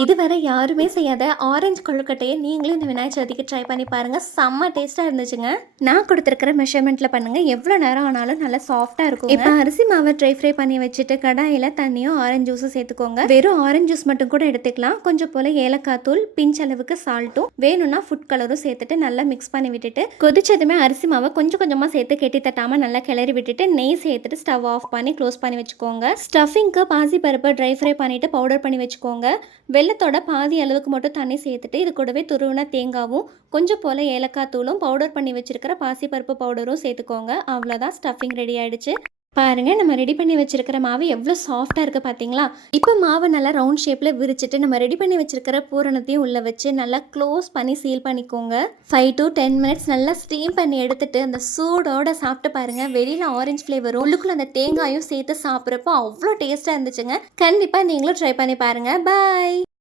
இதுவரை யாருமே செய்யாத ஆரஞ்சு கொழுக்கட்டையை நீங்களும் இந்த விநாயகர் சதுர்த்திக்கு ட்ரை பண்ணி பாருங்கள் செம்ம டேஸ்ட்டாக இருந்துச்சுங்க. நான் கொடுத்துருக்கிற மெஷர்மெண்ட்டில் பண்ணுங்கள் எவ்வளோ நேரம் ஆனாலும் நல்லா சாஃப்டாக இருக்கும் இப்போ அரிசி மாவை ட்ரை ஃப்ரை பண்ணி வச்சுட்டு கடாயில் தண்ணியும் ஆரஞ்சு ஜூஸும் சேர்த்துக்கோங்க. வெறும் ஆரஞ்சு ஜூஸ் மட்டும் கூட எடுத்துக்கலாம். கொஞ்சம் போல் ஏலக்காய் தூள் பிஞ்ச் அளவுக்கு சால்ட்டும் வேணும்னா ஃபுட் கலரும் சேர்த்துட்டு நல்லா மிக்ஸ் பண்ணி விட்டுட்டு கொதிச்சதுமே அரிசி மாவை கொஞ்சம் கொஞ்சமாக சேர்த்து கெட்டி தட்டாமல் நல்லா கிளறி விட்டுட்டு நெய் சேர்த்துட்டு ஸ்டவ் ஆஃப் பண்ணி க்ளோஸ் பண்ணி வச்சுக்கோங்க. ஸ்டஃபிங்க்கு பாசி பருப்பு ட்ரை ஃப்ரை பண்ணிவிட்டு பவுடர் பண்ணி வச்சுக்கோங்க. வெள்ளத்தோட பாதி அளவுக்கு மட்டும் தண்ணி சேர்த்துட்டு இது கூடவே துருவின தேங்காவும் கொஞ்சம் போல் ஏலக்காய் தூளும் பவுடர் பண்ணி வச்சுருக்கிற பாசிப்பருப்பு பவுடரும் சேர்த்துக்கோங்க. அவ்வளோதான் ஸ்டஃபிங் ரெடி ஆகிடுச்சு பாருங்க நம்ம ரெடி பண்ணி வச்சிருக்கிற மாவு எவ்வளோ சாஃப்டாக இருக்குது பார்த்தீங்களா இப்போ மாவு நல்லா ரவுண்ட் ஷேப்பில் விரிச்சிட்டு நம்ம ரெடி பண்ணி வச்சிருக்கிற பூரணத்தையும் உள்ளே வச்சு நல்லா க்ளோஸ் பண்ணி சீல் பண்ணிக்கோங்க. ஃபைவ் டு டென் மினிட்ஸ் நல்லா ஸ்டீம் பண்ணி எடுத்துட்டு அந்த சூடோட சாப்பிட்டு பாருங்க. வெளியில் ஆரஞ்சு ஃப்ளேவரும் உள்ளுக்குள்ள அந்த தேங்காயும் சேர்த்து சாப்பிட்றப்போ அவ்வளோ டேஸ்ட்டாக இருந்துச்சுங்க. கண்டிப்பாக நீங்களும் ட்ரை பண்ணி பாருங்கள் பாய்